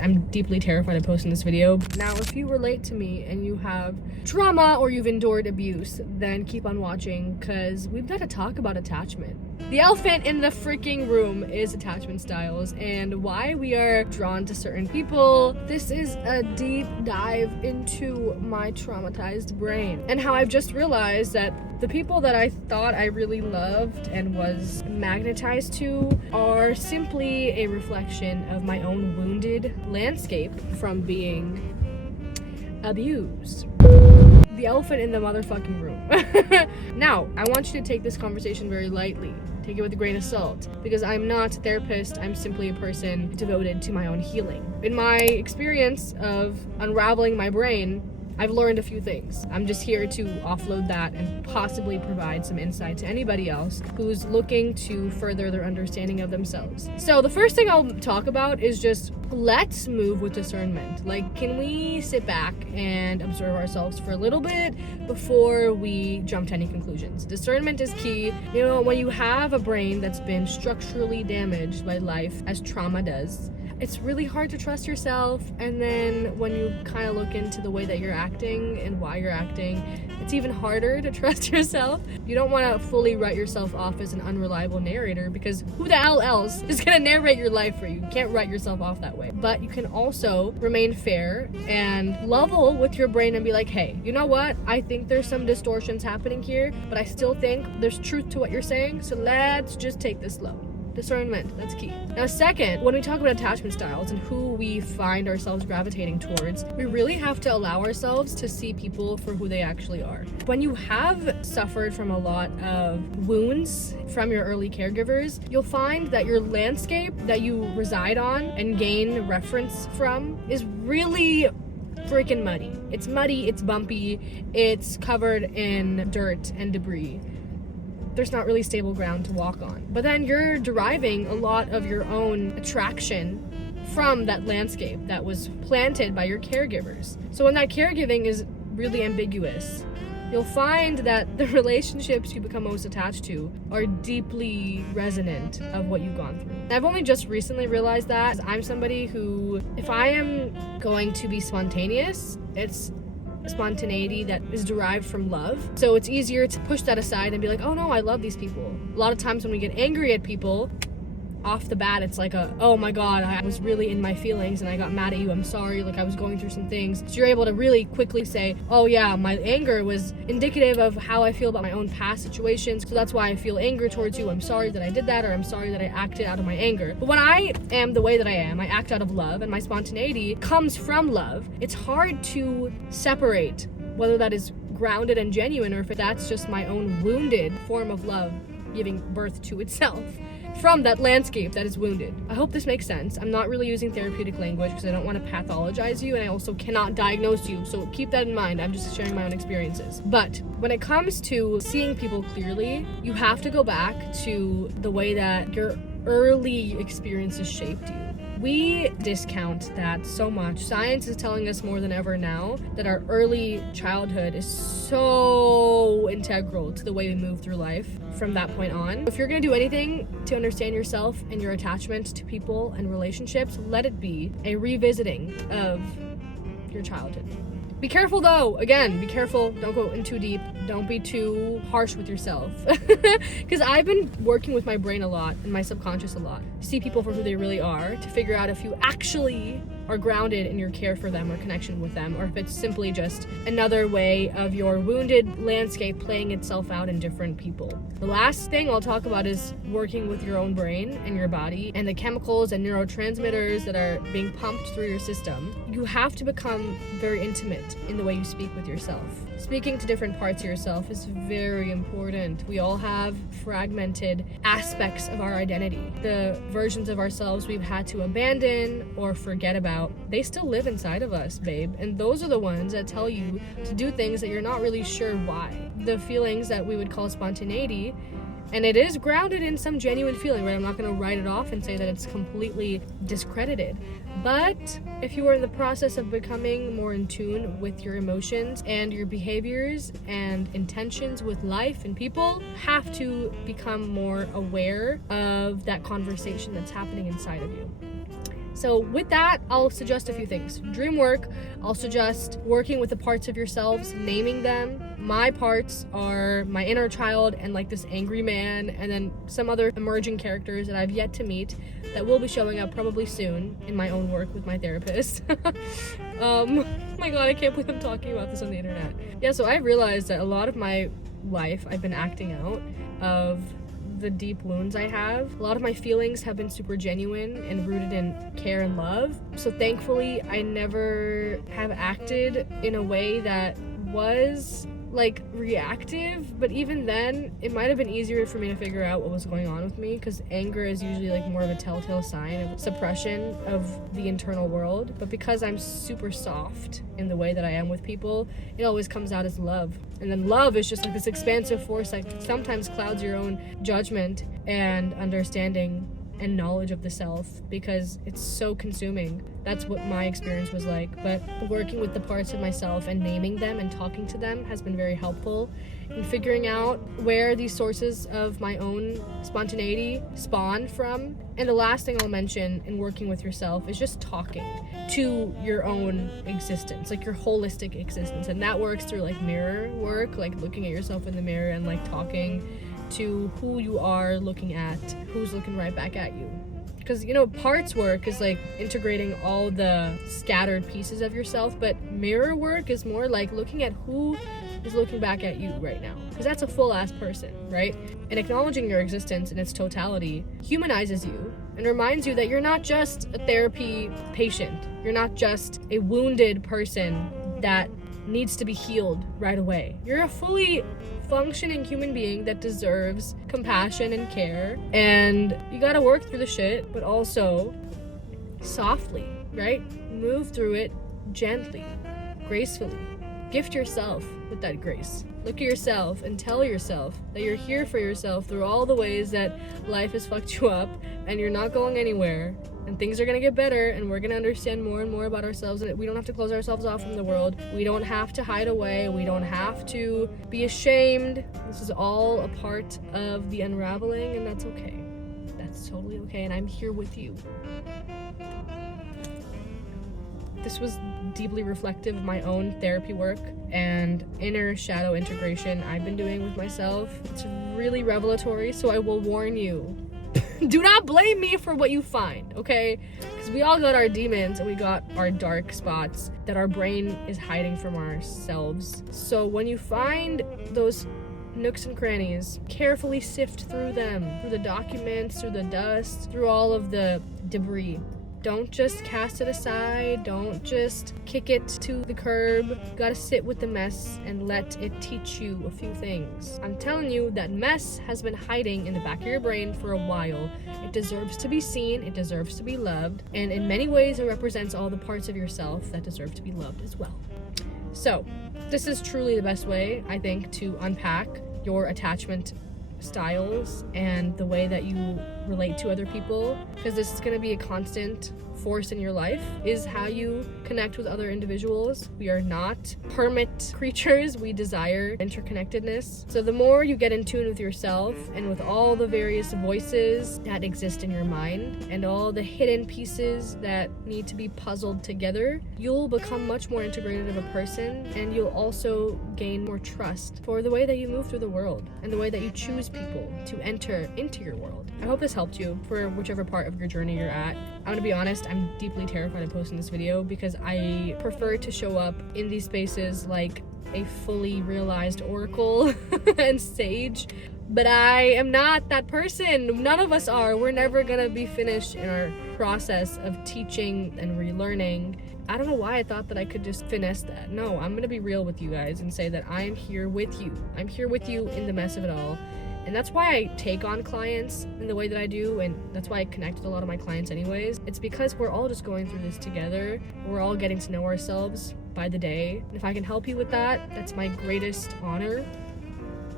I'm deeply terrified of posting this video. Now, if you relate to me and you have trauma or you've endured abuse, then keep on watching because we've got to talk about attachment. The elephant in the freaking room is attachment styles and why we are drawn to certain people. This is a deep dive into my traumatized brain and how I've just realized that the people that I thought I really loved and was magnetized to are simply a reflection of my own wounded landscape from being abused. The elephant in the motherfucking room. Now, I want you to take this conversation very lightly. Take it with a grain of salt, because I'm not a therapist, I'm simply a person devoted to my own healing. In my experience of unraveling my brain, I've learned a few things. I'm just here to offload that and possibly provide some insight to anybody else who's looking to further their understanding of themselves. So the first thing I'll talk about is just let's move with discernment. Like, can we sit back and observe ourselves for a little bit before we jump to any conclusions? Discernment is key. You know, when you have a brain that's been structurally damaged by life, as trauma does, it's really hard to trust yourself, and then when you kind of look into the way that you're acting and why you're acting, it's even harder to trust yourself. You don't want to fully write yourself off as an unreliable narrator, because who the hell else is going to narrate your life for you? You can't write yourself off that way. But you can also remain fair and level with your brain and be like, hey, you know what? I think there's some distortions happening here, but I still think there's truth to what you're saying, so let's just take this slow. Discernment, that's key. Now, second, when we talk about attachment styles and who we find ourselves gravitating towards, we really have to allow ourselves to see people for who they actually are. When you have suffered from a lot of wounds from your early caregivers, you'll find that your landscape that you reside on and gain reference from is really freaking muddy. It's muddy, it's bumpy, it's covered in dirt and debris. There's not really stable ground to walk on. But then you're deriving a lot of your own attraction from that landscape that was planted by your caregivers. So when that caregiving is really ambiguous, you'll find that the relationships you become most attached to are deeply resonant of what you've gone through. I've only just recently realized that. I'm somebody who, if I am going to be spontaneous, it's spontaneity that is derived from love. So it's easier to push that aside and be like, oh no, I love these people. A lot of times when we get angry at people, off the bat, it's like oh my god, I was really in my feelings and I got mad at you, I'm sorry, like I was going through some things. So you're able to really quickly say, oh yeah, my anger was indicative of how I feel about my own past situations, so that's why I feel anger towards you. I'm sorry that I did that, or I'm sorry that I acted out of my anger. But when I am the way that I am, I act out of love, and my spontaneity comes from love, it's hard to separate whether that is grounded and genuine or if that's just my own wounded form of love giving birth to itself from that landscape that is wounded. I hope this makes sense. I'm not really using therapeutic language because I don't want to pathologize you, and I also cannot diagnose you, so keep that in mind. I'm just sharing my own experiences. But when it comes to seeing people clearly, you have to go back to the way that your early experiences shaped you. We discount that so much. Science is telling us more than ever now that our early childhood is so integral to the way we move through life from that point on. If you're gonna do anything to understand yourself and your attachment to people and relationships, let it be a revisiting of your childhood. Be careful though, again, be careful, don't go in too deep, don't be too harsh with yourself. Because I've been working with my brain a lot and my subconscious a lot. See people for who they really are, to figure out if you actually are grounded in your care for them or connection with them, or if it's simply just another way of your wounded landscape playing itself out in different people. The last thing I'll talk about is working with your own brain and your body and the chemicals and neurotransmitters that are being pumped through your system. You have to become very intimate in the way you speak with yourself. Speaking to different parts of yourself is very important. We all have fragmented aspects of our identity. The versions of ourselves we've had to abandon or forget about, they still live inside of us, babe. And those are the ones that tell you to do things that you're not really sure why. The feelings that we would call spontaneity, and it is grounded in some genuine feeling, right? I'm not going to write it off and say that it's completely discredited. But if you are in the process of becoming more in tune with your emotions and your behaviors and intentions with life and people, have to become more aware of that conversation that's happening inside of you. So with that, I'll suggest a few things. Dream work, I'll suggest working with the parts of yourselves, naming them. My parts are my inner child and like this angry man, and then some other emerging characters that I've yet to meet that will be showing up probably soon in my own work with my therapist. Oh my god, I can't believe I'm talking about this on the internet. Yeah, so I've realized that a lot of my life I've been acting out of the deep wounds I have. A lot of my feelings have been super genuine and rooted in care and love. So thankfully, I never have acted in a way that was like reactive, but even then it might have been easier for me to figure out what was going on with me, because anger is usually like more of a telltale sign of suppression of the internal world. But because I'm super soft in the way that I am with people, it always comes out as love. And then love is just like this expansive force that sometimes clouds your own judgment and understanding and knowledge of the self, because it's so consuming. That's what my experience was like. But working with the parts of myself and naming them and talking to them has been very helpful in figuring out where these sources of my own spontaneity spawn from. And the last thing I'll mention in working with yourself is just talking to your own existence, like your holistic existence. And that works through like mirror work, like looking at yourself in the mirror and like talking to who you are looking at, who's looking right back at you. Because, you know, parts work is like integrating all the scattered pieces of yourself, but mirror work is more like looking at who is looking back at you right now. Because that's a full-ass person, right? And acknowledging your existence in its totality humanizes you and reminds you that you're not just a therapy patient. You're not just a wounded person that needs to be healed right away. You're a fully functioning human being that deserves compassion and care, and you gotta work through the shit, but also softly, right? Move through it gently, gracefully. Gift yourself with that grace. Look at yourself and tell yourself that you're here for yourself through all the ways that life has fucked you up, and you're not going anywhere. And things are gonna get better, and we're gonna understand more and more about ourselves, and we don't have to close ourselves off from the world. We don't have to hide away. We don't have to be ashamed. This is all a part of the unraveling, and that's okay. That's totally okay, and I'm here with you. This was deeply reflective of my own therapy work and inner shadow integration I've been doing with myself. It's really revelatory, so I will warn you. Do not blame me for what you find, okay? Because we all got our demons and we got our dark spots that our brain is hiding from ourselves. So when you find those nooks and crannies, carefully sift through them, through the documents, through the dust, through all of the debris. Don't just cast it aside. Don't just kick it to the curb. You gotta sit with the mess and let it teach you a few things. I'm telling you, that mess has been hiding in the back of your brain for a while. It deserves to be seen. It deserves to be loved. And in many ways, it represents all the parts of yourself that deserve to be loved as well. So, this is truly the best way, I think, to unpack your attachment styles and the way that you relate to other people, because this is going to be a constant force in your life, is how you connect with other individuals. We are not hermit creatures. We desire interconnectedness. So the more you get in tune with yourself and with all the various voices that exist in your mind and all the hidden pieces that need to be puzzled together, you'll become much more integrated of a person, and you'll also gain more trust for the way that you move through the world and the way that you choose people to enter into your world. I hope this helped you for whichever part of your journey you're at. I'm gonna be honest, I'm deeply terrified of posting this video because I prefer to show up in these spaces like a fully realized oracle and sage, but I am not that person. None of us are. We're never gonna be finished in our process of teaching and relearning. I don't know why I thought that I could just finesse that. No, I'm gonna be real with you guys and say that I'm here with you. I'm here with you in the mess of it all. And that's why I take on clients in the way that I do, and that's why I connect with a lot of my clients anyways. It's because we're all just going through this together. We're all getting to know ourselves by the day. And if I can help you with that, that's my greatest honor.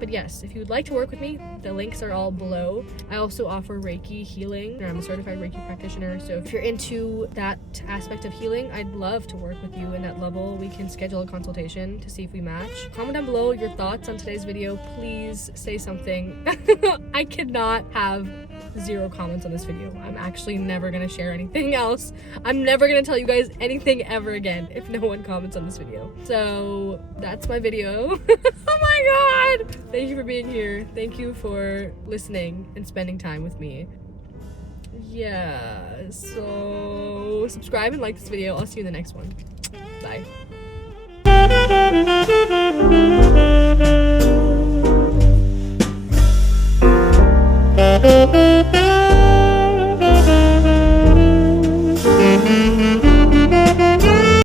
But yes, if you would like to work with me, the links are all below. I also offer Reiki healing. I'm a certified Reiki practitioner, so if you're into that aspect of healing, I'd love to work with you in that level. We can schedule a consultation to see if we match. Comment down below your thoughts on today's video. Please say something. I cannot have 0 comments on this video. I'm actually never gonna share anything else. I'm never gonna tell you guys anything ever again if no one comments on this video. So that's my video. Oh my god! Thank you for being here. Thank you for listening and spending time with me. Yeah, so subscribe and like this video. I'll see you in the next one. Bye.